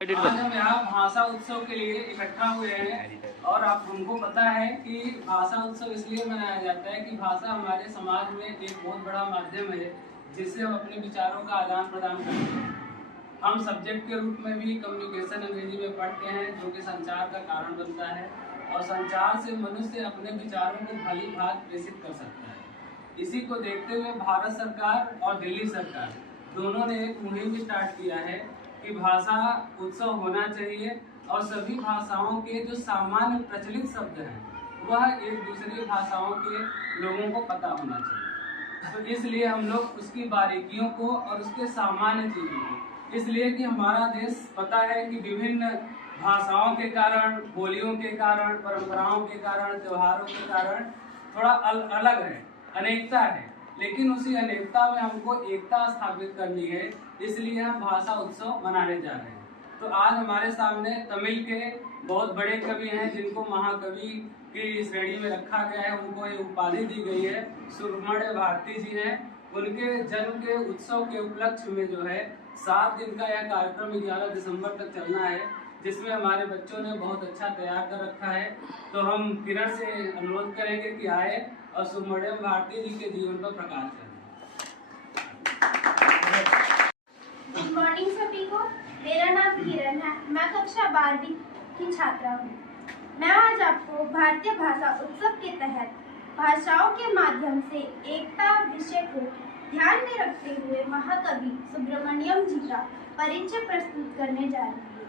आज हम यहाँ भाषा उत्सव के लिए इकट्ठा हुए हैं और आप हमको पता है कि भाषा उत्सव इसलिए मनाया जाता है कि भाषा हमारे समाज में एक बहुत बड़ा माध्यम है जिससे हम अपने विचारों का आदान प्रदान करते हैं। हम सब्जेक्ट के रूप में भी कम्युनिकेशन अंग्रेजी में पढ़ते हैं जो कि संचार का कारण बनता है और संचार से मनुष्य अपने विचारों को भली भांति प्रेषित कर सकता है। इसी को देखते हुए भारत सरकार और दिल्ली सरकार दोनों ने एक मुहिम स्टार्ट किया है कि भाषा उत्सव होना चाहिए और सभी भाषाओं के जो सामान्य प्रचलित शब्द हैं वह एक दूसरी भाषाओं के लोगों को पता होना चाहिए। तो इसलिए हम लोग उसकी बारीकियों को और उसके सामान्य चीज़ों को, इसलिए कि हमारा देश पता है कि विभिन्न भाषाओं के कारण, बोलियों के कारण, परंपराओं के कारण, त्योहारों के कारण थोड़ा अलग है, अनेकता है, लेकिन उसी अनेकता में हमको एकता स्थापित करनी है। इसलिए हम भाषा उत्सव मनाने जा रहे हैं। तो आज हमारे सामने तमिल के बहुत बड़े कवि हैं जिनको महाकवि की श्रेणी में रखा गया है, उनको ये उपाधि दी गई है। सुब्रमण्य भारती जी हैं। उनके जन्म के उत्सव के उपलक्ष्य में जो है 7 दिन का यह कार्यक्रम 11 दिसंबर तक चलना है, जिसमें हमारे बच्चों ने बहुत अच्छा तैयार कर रखा है। तो हम किरण से अनुरोध करेंगे कि आए और सुब्रमण्य भारती जी के जीवन पर प्रकाश करें। गुड मॉर्निंग सभी को। मेरा नाम किरण है। मैं कक्षा 12वीं की छात्रा हूँ। मैं आज आपको भारतीय भाषा उत्सव के तहत भाषाओं के माध्यम से एकता विषय को ध्यान में रखते हुए महाकवि सुब्रमण्यम जी का परिचय प्रस्तुत करने जा रही हूँ।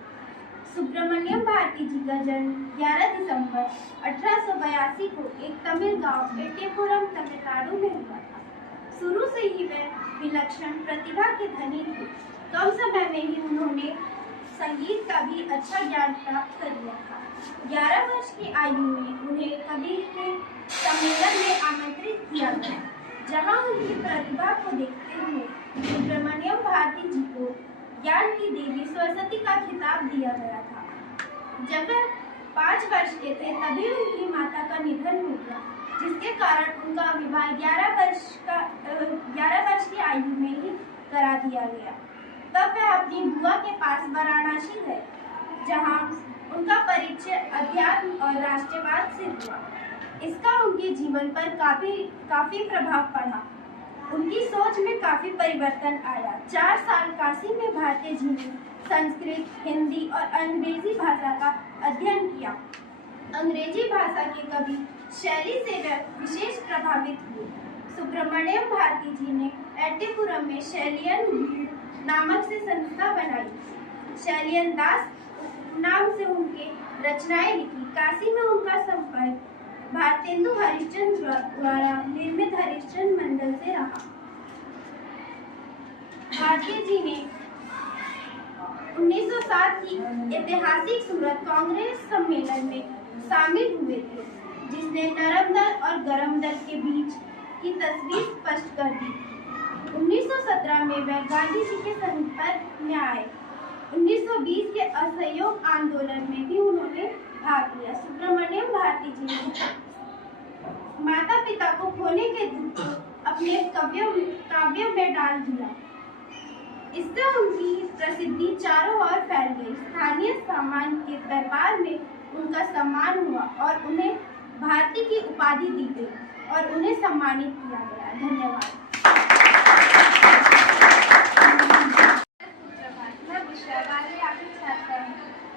सुब्रमण्यम भारती जी का जन्म 11 दिसंबर 1882 को एक तमिल गांव एट्टीपुरम तमिलनाडु में हुआ था। शुरू से ही वह विलक्षण प्रतिभा के धनी थे। कम समय में ही उन्होंने संगीत का भी अच्छा ज्ञान प्राप्त कर लिया था। 11 वर्ष की आयु में उन्हें कवि के सम्मेलन में आमंत्रित किया गया, जहां उनकी प्रतिभा को देखते हुए सुब्रमण्यम भारती जी को ज्ञान की देवी सरस्वती का खिताब दिया गया था। जब वह 5 वर्ष के थे तभी उनकी माता का निधन हो गया, जिसके कारण उनका विवाह 11 वर्ष की आयु में ही करा दिया गया। तब वह अपनी बुआ के पास वाराणसी गए, जहां उनका परिचय अध्यात्म और राष्ट्रवाद से हुआ। इसका उनके जीवन पर काफी प्रभाव पड़ा। उनकी सोच में काफी परिवर्तन आया। 4 साल काशी में भारती जी ने संस्कृत, हिंदी और अंग्रेजी भाषा का अध्ययन किया। अंग्रेजी भाषा के कवि शैली से वह विशेष प्रभावित हुए। सुब्रमण्यम भारती जी ने एट्टीपुरम में शैलियन नामक से संस्था बनाई। शैलियन दास नाम से उनके रचनाएं लिखी। काशी में उनका संपर्क भारतेंदु हरिश्चंद्र द्वारा निर्मित हरिश्चंद्र मंडल से रहा। भारती जी ने 1907 की ऐतिहासिक सूरत कांग्रेस सम्मेलन में शामिल हुए थे, जिसने नरम दल और गरम दल के बीच की तस्वीर स्पष्ट कर दी। 1917 में वह गांधी जी के संपर्क में आए। 1920 के असहयोग आंदोलन में भी उन्होंने भाग लिया। सुब्रमण्यम भारती जी ने माता पिता को खोने के दुख को अपने काव्यों में डाल दिया। इससे उनकी प्रसिद्धि चारों ओर फैल गई। स्थानीय सामान्य के दरबार में उनका सम्मान हुआ और उन्हें भारती की उपाधि दी गई और उन्हें सम्मानित किया गया। धन्यवाद। मैं बुशरा बाली आपकी छात्रा हूँ।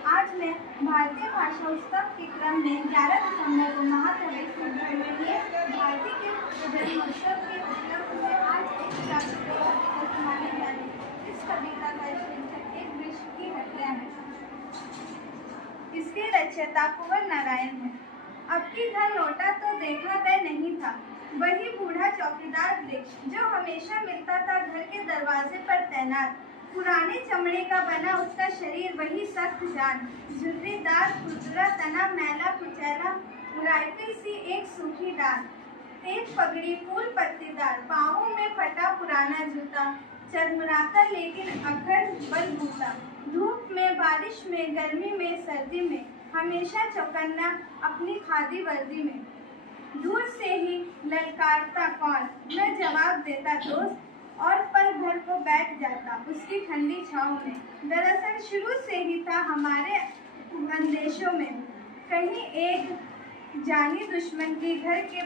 आज मैं भारतीय भाषा उत्सव के क्रम में 11 दिसंबर को महाकवि सुब्रमण्यम भारती के जन्मोत्सव के उपलक्ष्य में आज एक कविता सुनाने जा रही हूँ। इस कविता का शीर्षक एक विश्व की हत्या है। इसके रचयिता कुंवर नारायण है। अब की घर लौटा तो देखा वह नहीं था, वही बूढ़ा चौकीदार वृक्ष जो हमेशा मिलता था घर के दरवाजे पर तैनात। पुराने चमड़े का बना उसका शरीर, वही सख्त जान, झुर्रीदार खुरदुरा तना, मैला कुचैला, मुराइती सी एक सूखी डाल, तेज पगड़ी फूल पत्तीदार, पाँवों में फटा पुराना जूता, चरमुराता लेकिन अखड़ बलबूता, धूप में बारिश में गर्मी में सर्दी में हमेशा चौकन्ना अपनी खादी वर्दी में। दूर से ही ललकारता कौन, मैं जवाब देता दोस्त, और पल भर को बैठ जाता उसकी ठंडी छांव में। दरअसल शुरू से ही था हमारे अंदेशों में कहीं एक जानी दुश्मन की घर के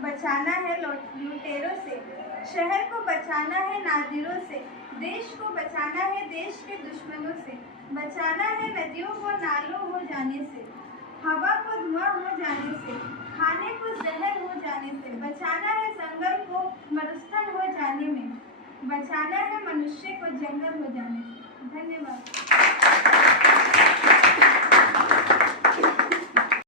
बचाना है लुटेरों से, शहर को बचाना है नादिरों से, देश को बचाना है देश के दुश्मनों से, बचाना है नदियों को नालों हो जाने से, हवा को धुआं हो जाने से, खाने को जहर हो जाने से, बचाना है जंगल को मरुस्थल हो जाने में, बचाना है मनुष्य को जंगल हो जाने से। धन्यवाद।